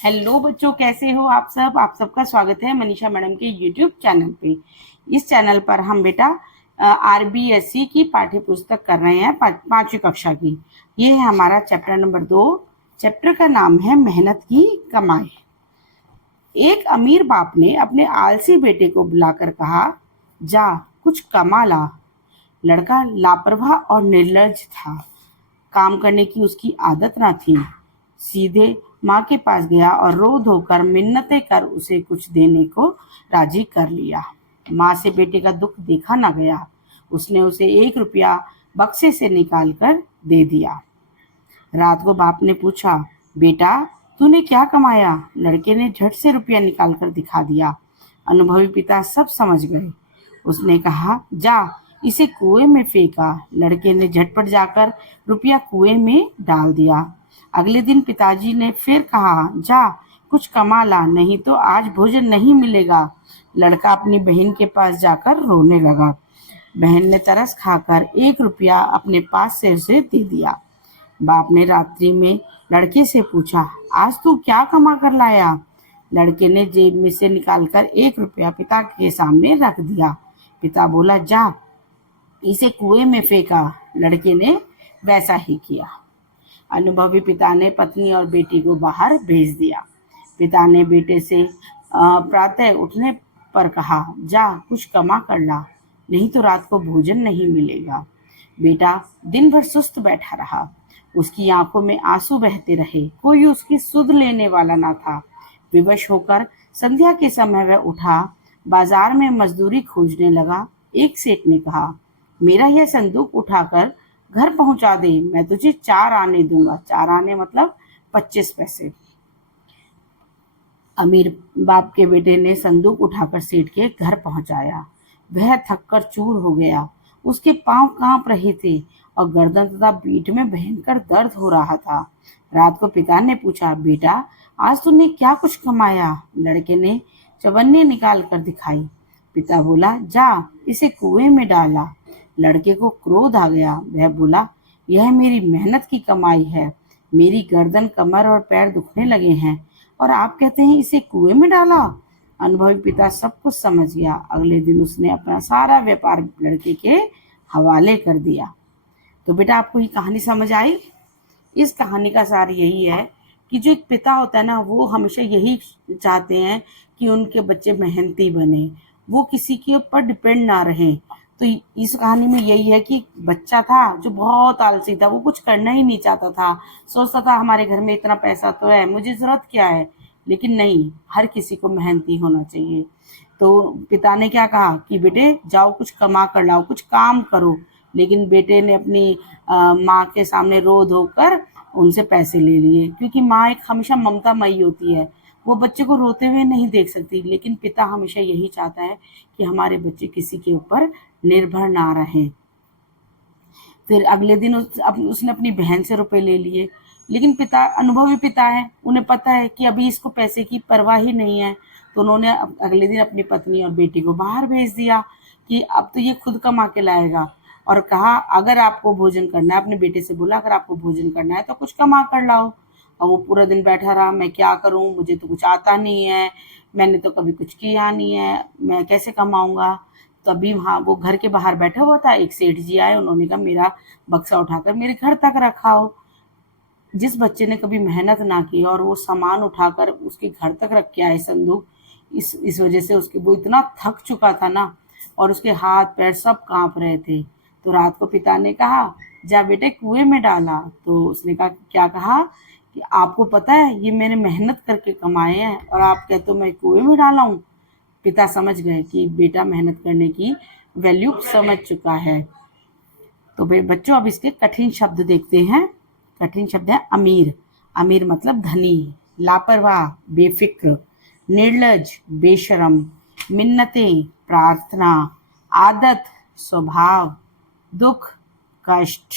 Hello बच्चों, कैसे हो आप सब। आप सबका स्वागत है मनीषा मैडम के यूट्यूब चैनल पे। इस चैनल पर हम बेटा आरबीएससी की पाठ्य पुस्तक कर रहे हैं, पांचवी कक्षा की। ये है हमारा चैप्टर नंबर 2। चैप्टर का नाम है मेहनत की कमाई। एक अमीर बाप ने अपने आलसी बेटे को बुलाकर कहा, जा कुछ कमा ला। लड़का लापरवाह और निर्लज था। काम करने की उसकी आदत न थी। सीधे माँ के पास गया और रो धोकर मिन्नतें कर उसे कुछ देने को राजी कर लिया। माँ से बेटे का दुख देखा न गया। उसने उसे 1 रुपया बक्से से निकाल कर दे दिया। रात को बाप ने पूछा, बेटा तूने क्या कमाया। लड़के ने झट से रुपया निकाल कर दिखा दिया। अनुभवी पिता सब समझ गए। उसने कहा, जा इसे कुएं में फेंका। लड़के ने झटपट जाकर रुपया कुएं में डाल दिया। अगले दिन पिताजी ने फिर कहा, जा कुछ कमा ला, नहीं तो आज भोजन नहीं मिलेगा। लड़का अपनी बहन के पास जाकर रोने लगा। बहन ने तरस खाकर 1 रुपया अपने पास से उसे दे दिया। बाप ने रात्रि में लड़के से पूछा, आज तू क्या कमा कर लाया। लड़के ने जेब में से निकालकर 1 रुपया पिता के सामने रख दिया। पिता बोला, जा इसे कुएं में फेंका। लड़के ने वैसा ही किया। अनुभवी पिता ने पत्नी और बेटी को बाहर भेज दिया। पिता ने बेटे से प्रातः उठने पर कहा, जा कुछ कमा कर ला, नहीं तो रात को भोजन नहीं मिलेगा। बेटा दिन भर सुस्त बैठा रहा। उसकी आंखों में आंसू बहते रहे। कोई उसकी सुध लेने वाला न था। विवश होकर संध्या के समय वह उठा, बाजार में मजदूरी खोजने लगा। एक सेठ ने कहा, मेरा यह संदूक उठाकर घर पहुंचा दे, मैं तुझे 4 आने दूंगा। 4 आने मतलब 25 पैसे। अमीर बाप के बेटे ने संदूक उठाकर सेठ के घर पहुंचाया। वह थककर चूर हो गया। उसके पांव कांप रहे थे और गर्दन तथा पीठ में भयंकर दर्द हो रहा था। रात को पिता ने पूछा, बेटा आज तूने क्या कुछ कमाया। लड़के ने चवन्नी निकाल कर दिखाई। पिता बोला, जा इसे कुएं में डाला। लड़के को क्रोध आ गया। वह बोला, यह मेरी मेहनत की कमाई है। मेरी गर्दन, कमर और पैर दुखने लगे हैं और आप कहते हैं इसे कुएं में डाला। अनुभवी पिता सब कुछ समझ गया। अगले दिन उसने अपना सारा व्यापार लड़के के हवाले कर दिया। तो बेटा आपको ये कहानी समझ आई। इस कहानी का सार यही है कि जो एक पिता होता है ना, वो हमेशा यही चाहते हैं कि उनके बच्चे मेहनती बने, वो किसी के ऊपर डिपेंड ना रहे। तो इस कहानी में यही है कि बच्चा था जो बहुत आलसी था, वो कुछ करना ही नहीं चाहता था। सोचता था हमारे घर में इतना पैसा तो है, मुझे जरूरत क्या है। लेकिन नहीं, हर किसी को मेहनती होना चाहिए। तो पिता ने क्या कहा कि बेटे जाओ कुछ कमा कर लाओ, कुछ काम करो। लेकिन बेटे ने अपनी माँ के सामने रो धोकर उनसे पैसे ले लिए, क्योंकि माँ एक हमेशा ममतामयी होती है। वो बच्चे को रोते हुए नहीं देख सकती। लेकिन पिता हमेशा यही चाहता है कि हमारे बच्चे किसी के ऊपर निर्भर ना रहें। फिर अगले दिन उसने अपनी बहन से रुपए ले लिए। लेकिन पिता अनुभवी पिता है, उन्हें पता है कि अभी इसको पैसे की परवाह ही नहीं है। तो उन्होंने अगले दिन अपनी पत्नी और बेटी को बाहर भेज दिया कि अब तो ये खुद कमा के लाएगा। और कहा, अगर आपको भोजन करना है, अपने बेटे से बोला, अगर आपको भोजन करना है तो कुछ कमा कर लाओ। और वो पूरा दिन बैठा रहा, मैं क्या करूं, मुझे तो कुछ आता नहीं है, मैंने तो कभी कुछ किया नहीं है, मैं कैसे कमाऊंगा। तभी वहाँ वो घर के बाहर बैठा हुआ था। एक सेठ जी आए, उन्होंने कहा, मेरा बक्सा उठाकर मेरे घर तक रखाओ। जिस बच्चे ने कभी मेहनत ना की और वो सामान उठाकर उसके घर तक रख के आए संदूक, इस वजह से उसके वो इतना थक चुका था ना, और उसके हाथ पैर सब कांप रहे थे। तो रात को पिता ने कहा, जा बेटे कुएं में डाला। तो उसने कहा, क्या कहा कि आपको पता है ये मैंने मेहनत करके कमाए हैं और आप कहते हो मैं कुएं में डाला हूँ। पिता समझ गए कि बेटा मेहनत करने की वैल्यू समझ चुका है। तो बच्चों अब इसके कठिन शब्द देखते हैं। कठिन शब्द है अमीर। अमीर मतलब धनी, लापरवाह, बेफिक्र, निर्लज, बेशरम, मिन्नतें, प्रार्थना, आदत, स्वभाव, दुख, कष्ट,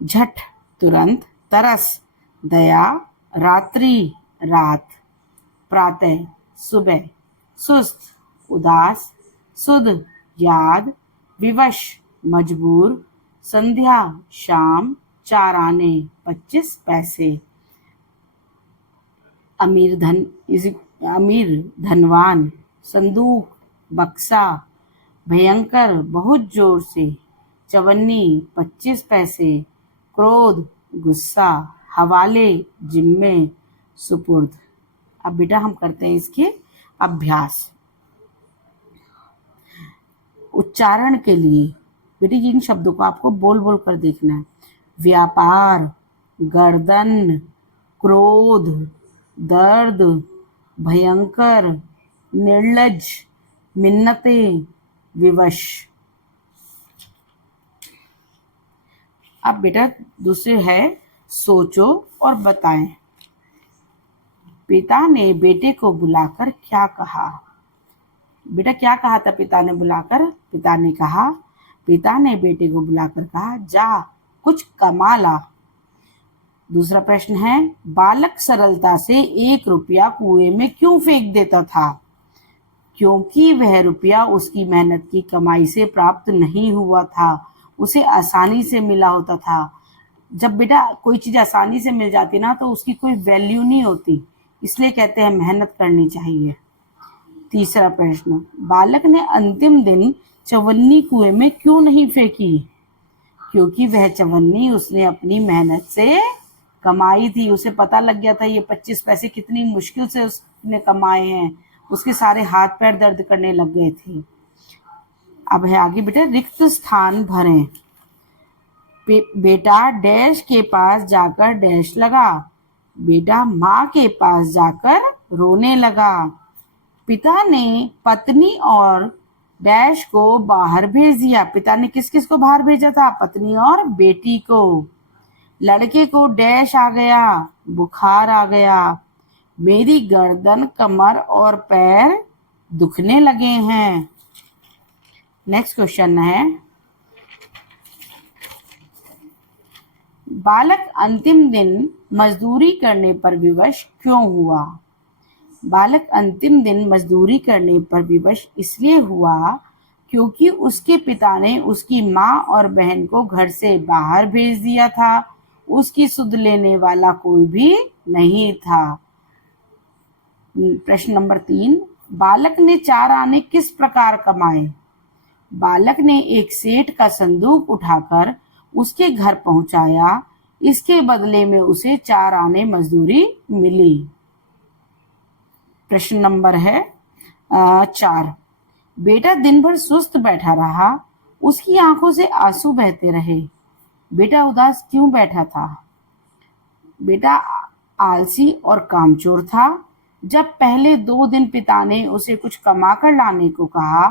झट, तुरंत, तरस, दया, रात्रि, रात, प्रातः, सुबह, सुस्त, उदास, सुध, याद, विवश, मजबूर, संध्या, शाम, 4 आने, 25 पैसे। अमीर धन अमीर धनवान, संदूक बक्सा, भयंकर बहुत जोर से, चवन्नी 25 पैसे, क्रोध गुस्सा, हवाले जिम्मे, सुपुर्द। अब बेटा हम करते हैं इसके अभ्यास। उच्चारण के लिए बेटे इन शब्दों को आपको बोल बोल कर देखना है। व्यापार, गर्दन, क्रोध, दर्द, भयंकर, निर्लज, मिन्नतें, विवश। अब बेटा दूसरे है सोचो और बताएं। पिता ने बेटे को बुलाकर क्या कहा? बेटा क्या कहा था पिता ने बुलाकर? पिता ने बेटे को बुलाकर कहा, जा कुछ कमा ला। दूसरा प्रश्न है, बालक सरलता से 1 रुपया कुएं में क्यों फेंक देता था? क्योंकि वह रुपया उसकी मेहनत की कमाई से प्राप्त नहीं हुआ था, उसे आसानी से मिला होता था। जब बेटा कोई चीज आसानी से मिल जाती ना तो उसकी कोई वैल्यू नहीं होती, इसलिए कहते हैं मेहनत करनी चाहिए। तीसरा प्रश्न, बालक ने अंतिम दिन चवन्नी कुएं में क्यों नहीं फेंकी? क्योंकि वह चवन्नी उसने अपनी मेहनत से कमाई थी। उसे पता लग गया था ये 25 पैसे कितनी मुश्किल से उसने कमाए हैं। उसके सारे हाथ पैर दर्द करने लग गए थे। अब है आगे बेटा, रिक्त स्थान भरें। बेटा डैश के पास जाकर डैश लगा। बेटा माँ के पास जाकर रोने लगा। पिता ने पत्नी और डैश को बाहर भेज दिया। पिता ने किस किस को बाहर भेजा था? पत्नी और बेटी को। लड़के को डैश आ गया, बुखार आ गया। मेरी गर्दन, कमर और पैर दुखने लगे हैं। नेक्स्ट क्वेश्चन है, बालक अंतिम दिन मजदूरी करने पर विवश क्यों हुआ? बालक अंतिम दिन मजदूरी करने पर विवश इसलिए हुआ क्योंकि उसके पिता ने उसकी माँ और बहन को घर से बाहर भेज दिया था। उसकी सुध लेने वाला कोई भी नहीं था। प्रश्न नंबर 3, बालक ने 4 आने किस प्रकार कमाए? बालक ने एक सेठ का संदूक उठाकर उसके घर पहुंचाया। इसके बदले में उसे 4 आने मजदूरी मिली। प्रश्न नंबर है 4, बेटा दिन भर सुस्त बैठा रहा। उसकी आंखों से आंसू बहते रहे। बेटा उदास क्यों बैठा था? बेटा आलसी और कामचोर था। जब पहले 2 दिन पिता ने उसे कुछ कमा कर लाने को कहा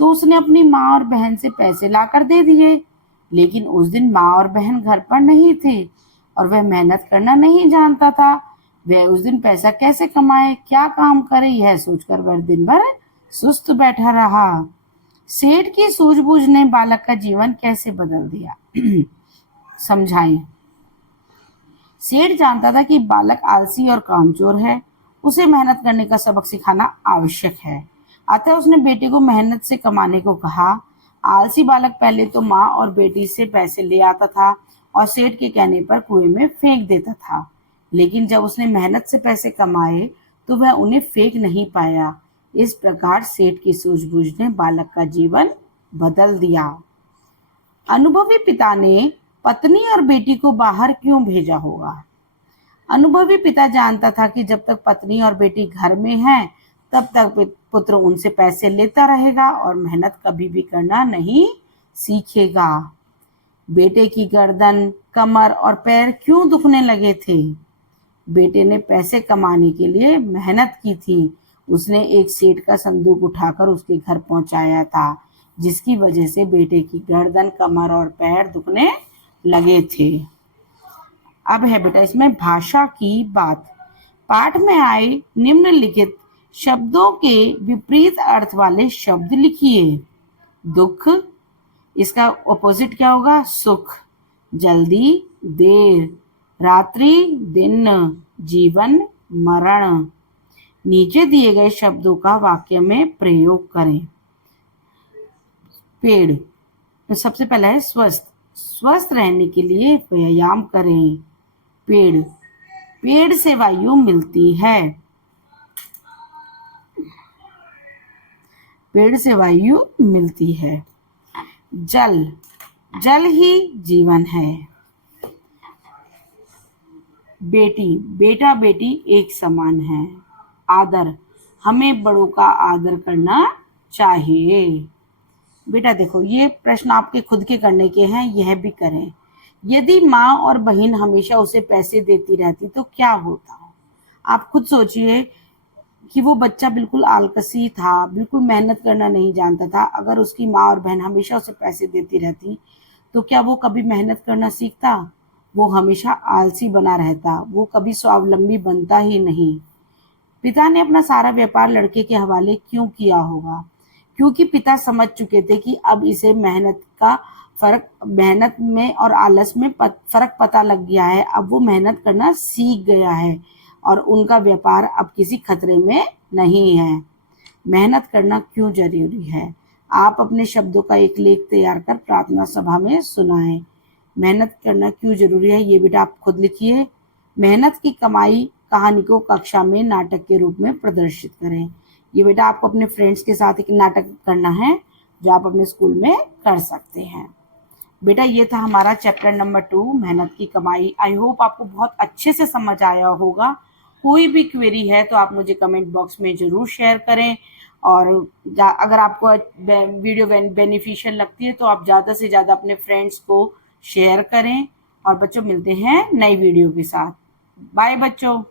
तो उसने अपनी माँ और बहन से पैसे लाकर दे दिए, लेकिन उस दिन माँ और बहन घर पर नहीं थे और वह मेहनत करना नहीं जानता था। वह उस दिन पैसा कैसे कमाए, क्या काम करे, यह सोचकर वह दिन भर सुस्त बैठा रहा। सेठ की सूझबूझ ने बालक का जीवन कैसे बदल दिया? समझाएं। सेठ जानता था कि बालक आलसी और कामचोर है, उसे मेहनत करने का सबक सिखाना आवश्यक है। अतः उसने बेटे को मेहनत से कमाने को कहा। आलसी बालक पहले तो माँ और बेटी से पैसे ले आता था और सेठ के कहने पर कुएं में फेंक देता था, लेकिन जब उसने मेहनत से पैसे कमाए तो वह उन्हें फेंक नहीं पाया। इस प्रकार सेठ की सूझबूझ ने बालक का जीवन बदल दिया। अनुभवी पिता ने पत्नी और बेटी को बाहर क्यों भेजा होगा? अनुभवी पिता जानता था कि जब तक पत्नी और बेटी घर में हैं, तब तक पुत्र उनसे पैसे लेता रहेगा और मेहनत कभी भी करना नहीं सीखेगा। बेटे की गर्दन, कमर और पैर क्यों दुखने लगे थे? बेटे ने पैसे कमाने के लिए मेहनत की थी। उसने एक सेठ का संदूक उठाकर उसके घर पहुंचाया था, जिसकी वजह से बेटे की गर्दन, कमर और पैर दुखने लगे थे। अब है बेटा इसमें भाषा की बात। पाठ में आए निम्नलिखित शब्दों के विपरीत अर्थ वाले शब्द लिखिए। दुख, इसका ऑपोजिट क्या होगा? सुख। जल्दी, देर। रात्रि, दिन। जीवन, मरण। नीचे दिए गए शब्दों का वाक्य में प्रयोग करें। पेड़, तो सबसे पहला है स्वस्थ। स्वस्थ रहने के लिए व्यायाम करें। पेड़, पेड़ से वायु मिलती है। पेड़ से वायु मिलती है। जल, जल ही जीवन है। बेटी, बेटा बेटी एक समान है। आदर, हमें बड़ों का आदर करना चाहिए। बेटा देखो, ये प्रश्न आपके खुद के करने के हैं, यह भी करें। यदि माँ और बहन हमेशा उसे पैसे देती रहती तो क्या होता? आप खुद सोचिए कि वो बच्चा बिल्कुल आलसी था, बिल्कुल मेहनत करना नहीं जानता था। अगर उसकी माँ और बहन हमेशा उसे पैसे देती रहती तो क्या वो कभी मेहनत करना सीखता? वो हमेशा आलसी बना रहता, वो कभी स्वावलंबी बनता ही नहीं। पिता ने अपना सारा व्यापार लड़के के हवाले क्यों किया होगा? क्योंकि पिता समझ चुके थे कि अब इसे मेहनत में और आलस में फर्क पता लग गया है। अब वो मेहनत करना सीख गया है और उनका व्यापार अब किसी खतरे में नहीं है। मेहनत करना क्यों जरूरी है? आप अपने शब्दों का एक लेख तैयार कर प्रार्थना सभा में सुनाएं। मेहनत करना क्यों जरूरी है, ये बेटा आप खुद लिखिए। मेहनत की कमाई कहानी को कक्षा में नाटक के रूप में प्रदर्शित करें। ये बेटा आपको अपने फ्रेंड्स के साथ एक नाटक करना है जो आप अपने स्कूल में कर सकते हैं। बेटा ये था हमारा चैप्टर नंबर 2, मेहनत की कमाई। आई होप आपको बहुत अच्छे से समझ आया होगा। कोई भी क्वेरी है तो आप मुझे कमेंट बॉक्स में ज़रूर शेयर करें। और अगर आपको वीडियो बेनिफिशियल लगती है तो आप ज़्यादा से ज़्यादा अपने फ्रेंड्स को शेयर करें। और बच्चों मिलते हैं नई वीडियो के साथ। बाय बच्चों।